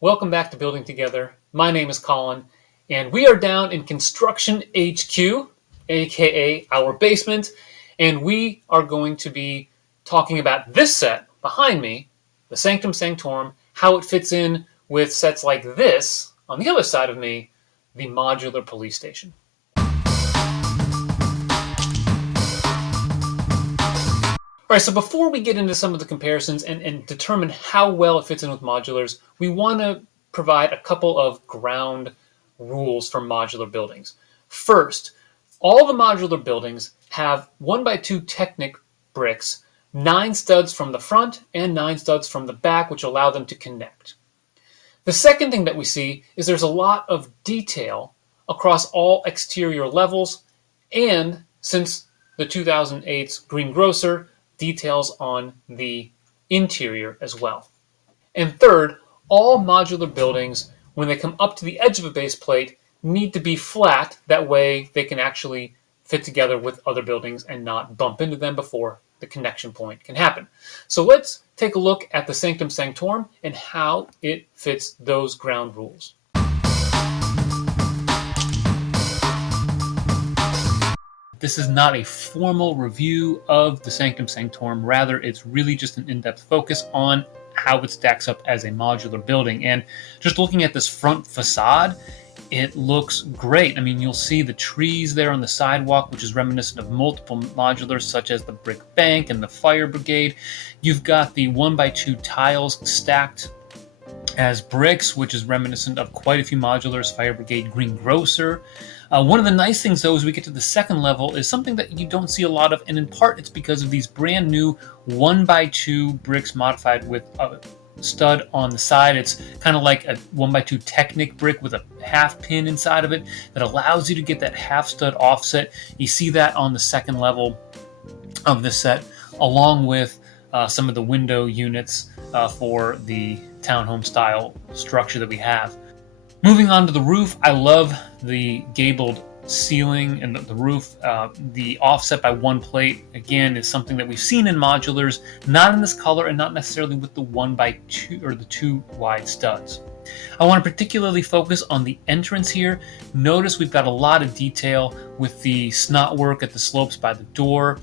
Welcome back to Building Together. My name is Colin, and we are down in Construction HQ, aka our basement, and we are going to be talking about this set behind me, the Sanctum Sanctorum, how it fits in with sets like this on the other side of me, the Modular Police Station. All right, so before we get into some of the comparisons and determine how well it fits in with modulars, we want to provide a couple of ground rules for modular buildings. First, all the modular buildings have 1x2 Technic bricks, 9 studs from the front and 9 studs from the back, which allow them to connect. The second thing that we see is there's a lot of detail across all exterior levels, and since the 2008's Greengrocer, details on the interior as well. And third, all modular buildings, when they come up to the edge of a base plate, need to be flat. That way they can actually fit together with other buildings and not bump into them before the connection point can happen. So let's take a look at the Sanctum Sanctorum and how it fits those ground rules. This is not a formal review of the Sanctum Sanctorum. Rather, it's really just an in-depth focus on how it stacks up as a modular building. And just looking at this front facade, it looks great. I mean, you'll see the trees there on the sidewalk, which is reminiscent of multiple modulars, such as the brick bank and the fire brigade. You've got the 1x2 tiles stacked as bricks, which is reminiscent of quite a few modulars, fire brigade, greengrocer. One of the nice things, though, as we get to the second level, is something that you don't see a lot of, and in part it's because of these brand new 1x2 bricks modified with a stud on the side. It's kind of like a 1x2 Technic brick with a half pin inside of it that allows you to get that half stud offset. You see that on the second level of this set, along with some of the window units for the townhome style structure that we have. Moving on to the roof, I love the gabled ceiling and the roof. The offset by one plate, again, is something that we've seen in modulars, not in this color and not necessarily with the 1x2 or the 2 wide studs. I want to particularly focus on the entrance here. Notice we've got a lot of detail with the snot work at the slopes by the door.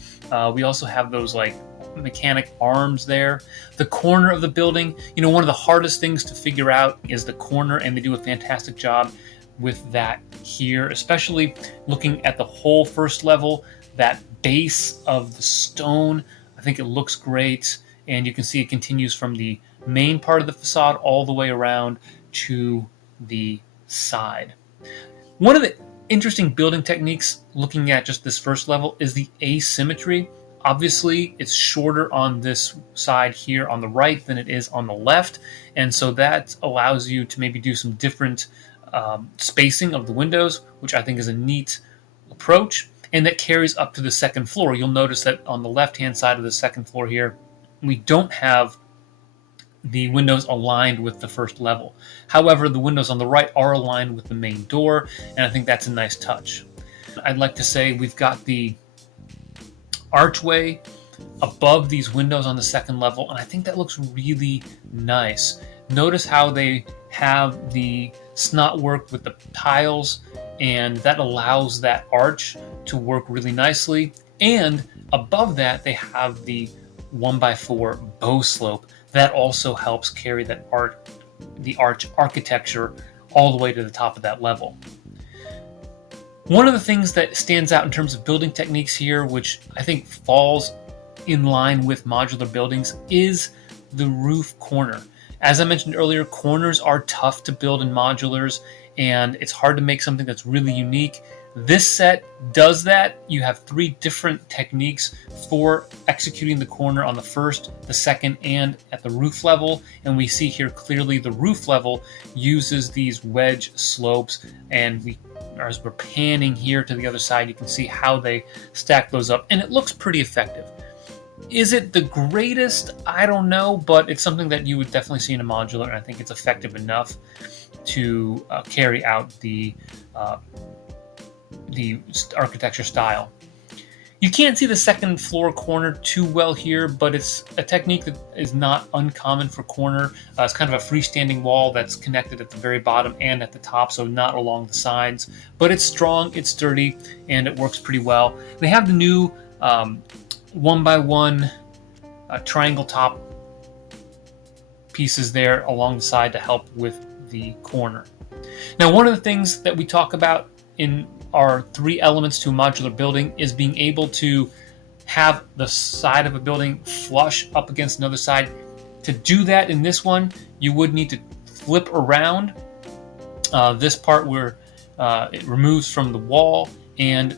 We also have those like mechanic arms there. The corner of the building, one of the hardest things to figure out is the corner, and they do a fantastic job with that here, especially looking at the whole first level, that base of the stone. I think it looks great, and you can see it continues from the main part of the facade all the way around to the side. One of the interesting building techniques looking at just this first level is the asymmetry. Obviously, it's shorter on this side here on the right than it is on the left, and so that allows you to maybe do some different spacing of the windows, which I think is a neat approach, and that carries up to the second floor. You'll notice that on the left-hand side of the second floor here, we don't have the windows aligned with the first level. However, the windows on the right are aligned with the main door, and I think that's a nice touch. I'd like to say we've got the archway above these windows on the second level, and I think that looks really nice. Notice how they have the snot work with the tiles, and that allows that arch to work really nicely. And above that, they have the 1x4 bow slope that also helps carry that the arch architecture all the way to the top of that level. One of the things that stands out in terms of building techniques here, which I think falls in line with modular buildings, is the roof corner. As I mentioned earlier, corners are tough to build in modulars, and it's hard to make something that's really unique. This set does that. You have 3 different techniques for executing the corner on the first, the second, and at the roof level. And we see here clearly the roof level uses these wedge slopes, and as we're panning here to the other side, you can see how they stack those up, and it looks pretty effective. Is it the greatest? I don't know, but it's something that you would definitely see in a modular, and I think it's effective enough to carry out the architecture style. You can't see the second floor corner too well here, but it's a technique that is not uncommon for corner. It's kind of a freestanding wall that's connected at the very bottom and at the top, so not along the sides. But it's strong, it's sturdy, and it works pretty well. They have the new 1x1 triangle top pieces there along the side to help with the corner. Now, one of the things that we talk about in our 3 elements to a modular building is being able to have the side of a building flush up against another side. To do that in this one, you would need to flip around this part where it removes from the wall and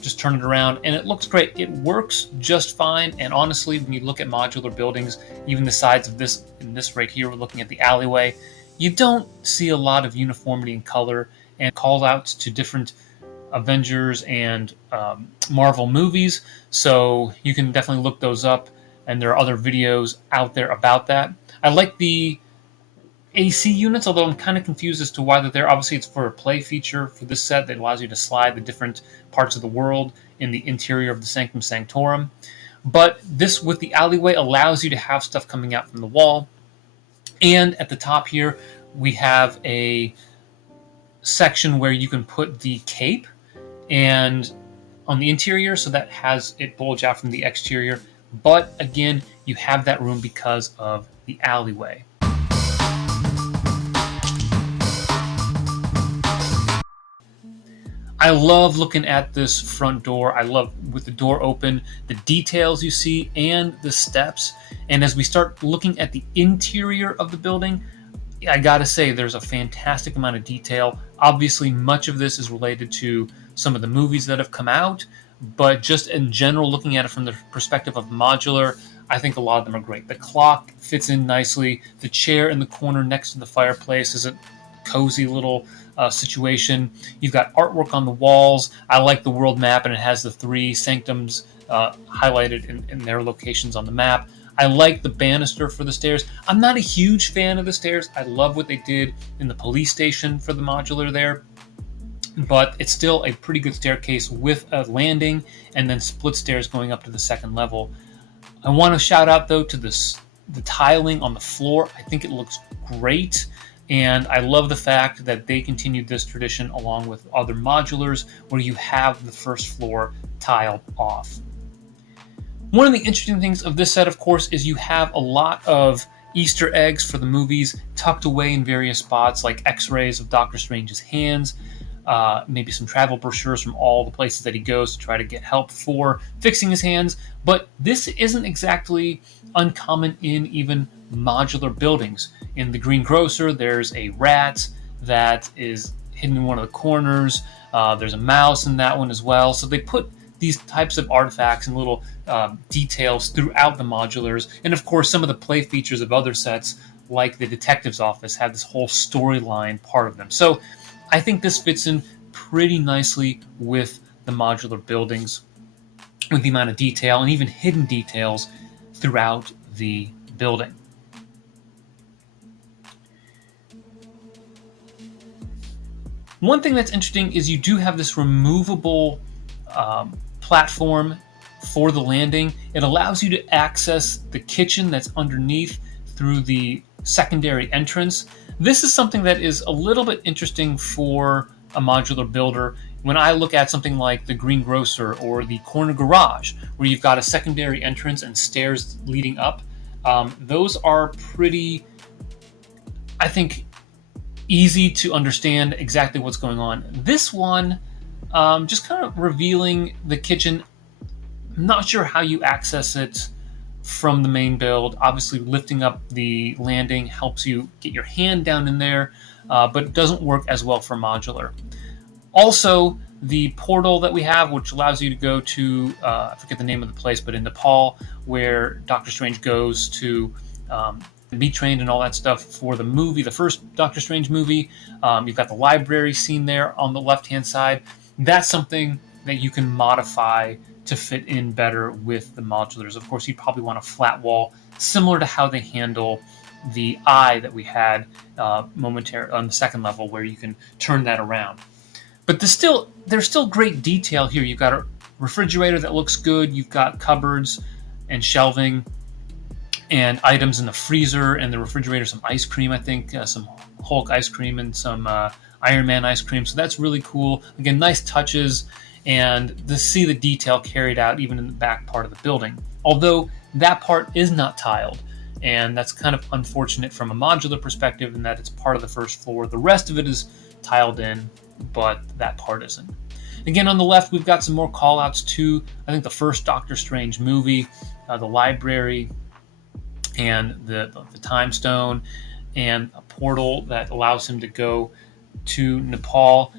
just turn it around, and it looks great. It works just fine, and honestly, when you look at modular buildings, even the sides of this, in this right here, we're looking at the alleyway, you don't see a lot of uniformity in color and call outs to different Avengers and Marvel movies, so you can definitely look those up, and there are other videos out there about that. I like the AC units, although I'm kind of confused as to why they're there. Obviously, it's for a play feature for this set that allows you to slide the different parts of the world in the interior of the Sanctum Sanctorum. But this, with the alleyway, allows you to have stuff coming out from the wall. And at the top here, we have a section where you can put the cape and on the interior, so that has it bulge out from the exterior. But again, you have that room because of the alleyway. I love looking at this front door. I love, with the door open, the details you see and the steps. And as we start looking at the interior of the building, I gotta say there's a fantastic amount of detail. Obviously, much of this is related to some of the movies that have come out, but just in general, looking at it from the perspective of modular, I think a lot of them are great. The clock fits in nicely. The chair in the corner next to the fireplace is a cozy little situation. You've got artwork on the walls. I like the world map, and it has the 3 sanctums highlighted in their locations on the map. I like the banister for the stairs. I'm not a huge fan of the stairs. I love what they did in the police station for the modular there, but it's still a pretty good staircase with a landing and then split stairs going up to the second level. I want to shout out, though, to the tiling on the floor. I think it looks great, and I love the fact that they continued this tradition along with other modulars where you have the first floor tiled off. One of the interesting things of this set, of course, is you have a lot of Easter eggs for the movies tucked away in various spots, like x-rays of Doctor Strange's hands, maybe some travel brochures from all the places that he goes to try to get help for fixing his hands. But this isn't exactly uncommon in even modular buildings. In the Greengrocer, there's a rat that is hidden in one of the corners. There's a mouse in that one as well. So they put these types of artifacts and little details throughout the modulars. And of course, some of the play features of other sets, like the detective's office, have this whole storyline part of them. So I think this fits in pretty nicely with the modular buildings, with the amount of detail and even hidden details throughout the building. One thing that's interesting is you do have this removable platform for the landing. It allows you to access the kitchen that's underneath through the secondary entrance. This is something that is a little bit interesting for a modular builder. When I look at something like the Greengrocer or the corner garage, where you've got a secondary entrance and stairs leading up, those are pretty, I think, easy to understand exactly what's going on. This one, just kind of revealing the kitchen. I'm not sure how you access it from the main build. Obviously, lifting up the landing helps you get your hand down in there, but it doesn't work as well for modular. Also, the portal that we have, which allows you to go to, I forget the name of the place, but in Nepal, where Doctor Strange goes to be trained and all that stuff for the movie, the first Doctor Strange movie. You've got the library scene there on the left-hand side. That's something that you can modify to fit in better with the modulars. Of course, you probably want a flat wall, similar to how they handle the eye that we had momentarily on the second level, where you can turn that around. But there's still great detail here. You've got refrigerator that looks good. You've got cupboards and shelving and items in the freezer and the refrigerator, some ice cream, I think, some Hulk ice cream and some Iron Man ice cream. So that's really cool. Again, nice touches, and to see the detail carried out even in the back part of the building. Although that part is not tiled, and that's kind of unfortunate from a modular perspective in that it's part of the first floor. The rest of it is tiled in, but that part isn't. Again, on the left, we've got some more call-outs to, I think, the first Doctor Strange movie, the library, and the time stone, and a portal that allows him to go to Nepal.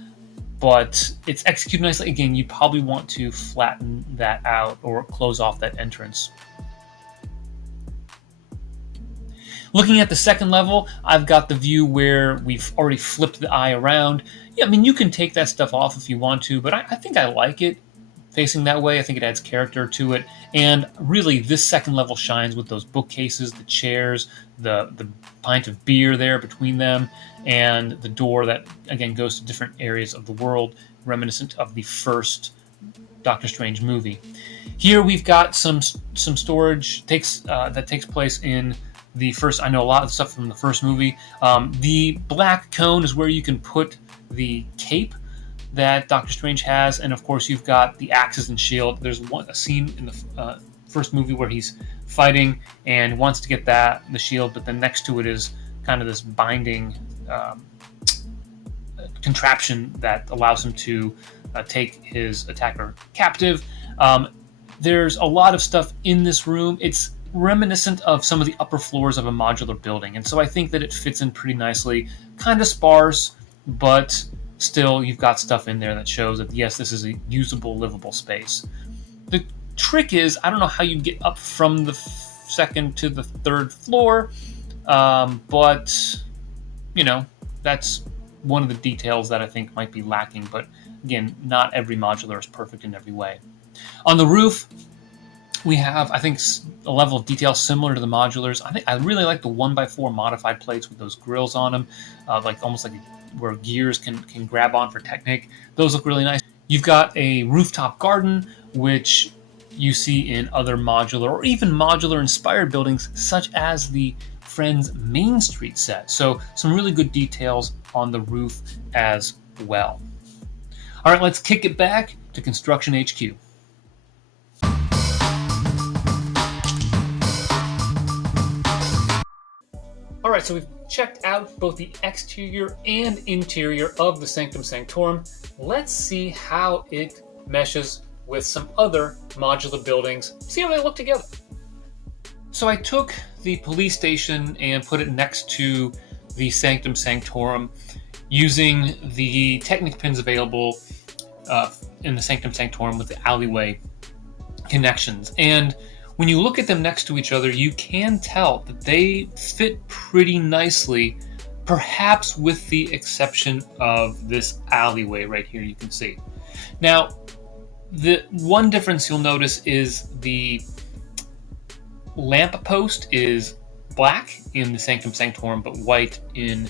But it's executed nicely. Again, you probably want to flatten that out or close off that entrance. Looking at the second level, I've got the view where we've already flipped the eye around. Yeah, I mean, you can take that stuff off if you want to, but I think I like it facing that way. I think it adds character to it. And really, this second level shines with those bookcases, the chairs, the pint of beer there between them, and the door that, again, goes to different areas of the world, reminiscent of the first Doctor Strange movie. Here we've got some storage that takes place in the first. I know a lot of stuff from the first movie. The black cone is where you can put the cape that Doctor Strange has, and of course you've got the axes and shield. There's a scene in the first movie where he's fighting and wants to get the shield, but then next to it is kind of this binding contraption that allows him to take his attacker captive. There's a lot of stuff in this room. It's reminiscent of some of the upper floors of a modular building, and so I think that it fits in pretty nicely. Kind of sparse, but still you've got stuff in there that shows that yes, this is a usable, livable space. The trick is, I don't know how you get up from the second to the third floor, but you know, that's one of the details that I think might be lacking. But again, not every modular is perfect in every way. On the roof, we have, I think, a level of detail similar to the modulars. I really like the 1x4 modified plates with those grills on them, almost like where gears can grab on for technique. Those look really nice. You've got a rooftop garden, which you see in other modular or even modular inspired buildings, such as the Friends Main Street set. So some really good details on the roof as well. All right, let's kick it back to Construction HQ. All right, so we've checked out both the exterior and interior of the Sanctum Sanctorum. Let's see how it meshes with some other modular buildings, see how they look together. So I took the police station and put it next to the Sanctum Sanctorum using the Technic pins available in the Sanctum Sanctorum with the Alleyway connections. And when you look at them next to each other, you can tell that they fit pretty nicely, perhaps with the exception of this alleyway right here you can see. Now, the one difference you'll notice is the lamp post is black in the Sanctum Sanctorum, but white in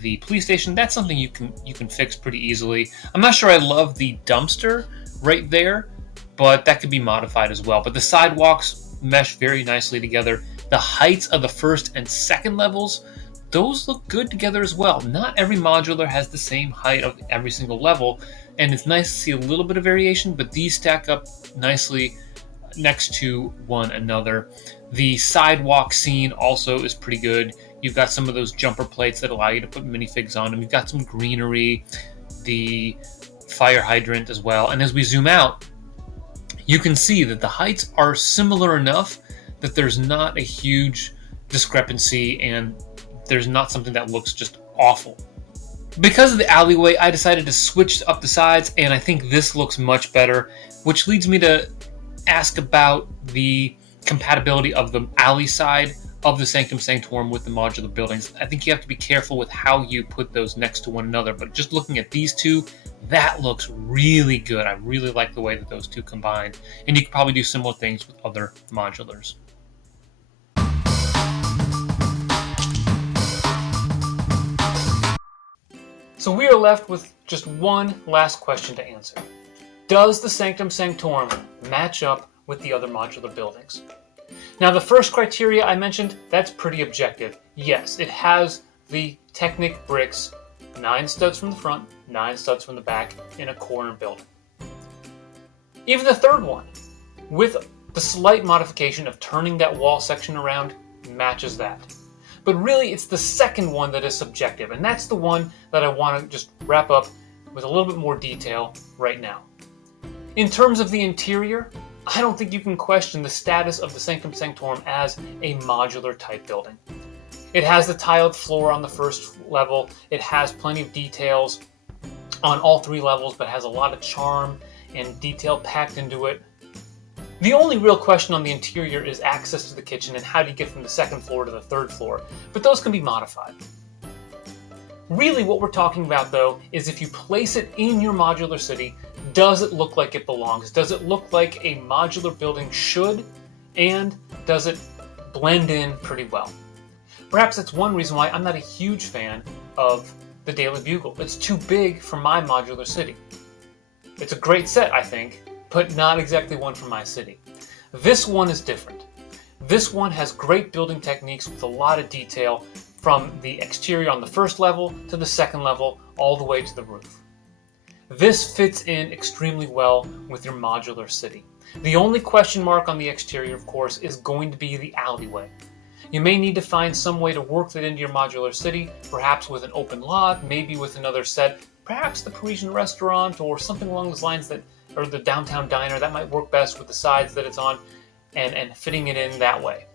the police station. That's something you can fix pretty easily. I'm not sure I love the dumpster right there, but that could be modified as well. But the sidewalks mesh very nicely together. The heights of the first and second levels, those look good together as well. Not every modular has the same height of every single level, and it's nice to see a little bit of variation, but these stack up nicely next to one another. The sidewalk scene also is pretty good. You've got some of those jumper plates that allow you to put minifigs on them. You've got some greenery, the fire hydrant as well. And as we zoom out, you can see that the heights are similar enough that there's not a huge discrepancy and there's not something that looks just awful. Because of the alleyway, I decided to switch up the sides, and I think this looks much better, which leads me to ask about the compatibility of the alley side of the Sanctum Sanctorum with the modular buildings. I think you have to be careful with how you put those next to one another, but just looking at these two, that looks really good. I really like the way that those two combine, and you can probably do similar things with other modulars. So we are left with just one last question to answer. Does the Sanctum Sanctorum match up with the other modular buildings? Now, the first criteria I mentioned, that's pretty objective. Yes, it has the Technic bricks, 9 studs from the front, 9 studs from the back, in a corner building. Even the third one, with the slight modification of turning that wall section around, matches that. But really, it's the second one that is subjective, and that's the one that I want to just wrap up with a little bit more detail right now. In terms of the interior, I don't think you can question the status of the Sanctum Sanctorum as a modular type building. It has the tiled floor on the first level, it has plenty of details on all 3 levels, but has a lot of charm and detail packed into it. The only real question on the interior is access to the kitchen and how do you get from the 2nd floor to the 3rd floor, but those can be modified. Really what we're talking about though is if you place it in your modular city, does it look like it belongs? Does it look like a modular building should? And does it blend in pretty well? Perhaps that's one reason why I'm not a huge fan of the Daily Bugle. It's too big for my modular city. It's a great set, I think, but not exactly one for my city. This one is different. This one has great building techniques with a lot of detail from the exterior on the 1st level to the 2nd level, all the way to the roof. This fits in extremely well with your modular city. The only question mark on the exterior, of course, is going to be the alleyway. You may need to find some way to work that into your modular city, perhaps with an open lot, maybe with another set, perhaps the Parisian restaurant or something along those lines, or the downtown diner. That might work best with the sides that it's on and fitting it in that way.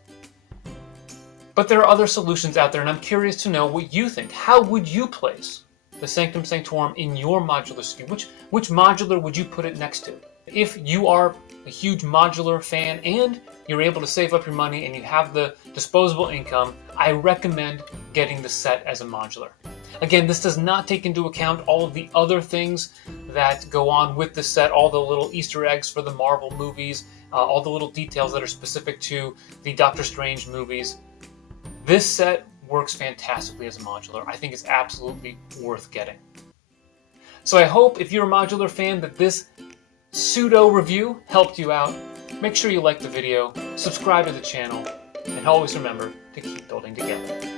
But there are other solutions out there, and I'm curious to know what you think. How would you place the Sanctum Sanctorum in your modular city? Which modular would you put it next to? If you are a huge modular fan and you're able to save up your money and you have the disposable income, I recommend getting the set as a modular. Again, this does not take into account all of the other things that go on with the set, all the little Easter eggs for the Marvel movies, all the little details that are specific to the Doctor Strange movies. This set works fantastically as a modular. I think it's absolutely worth getting. So I hope if you're a modular fan that this pseudo review helped you out. Make sure you like the video, subscribe to the channel, and always remember to keep building together.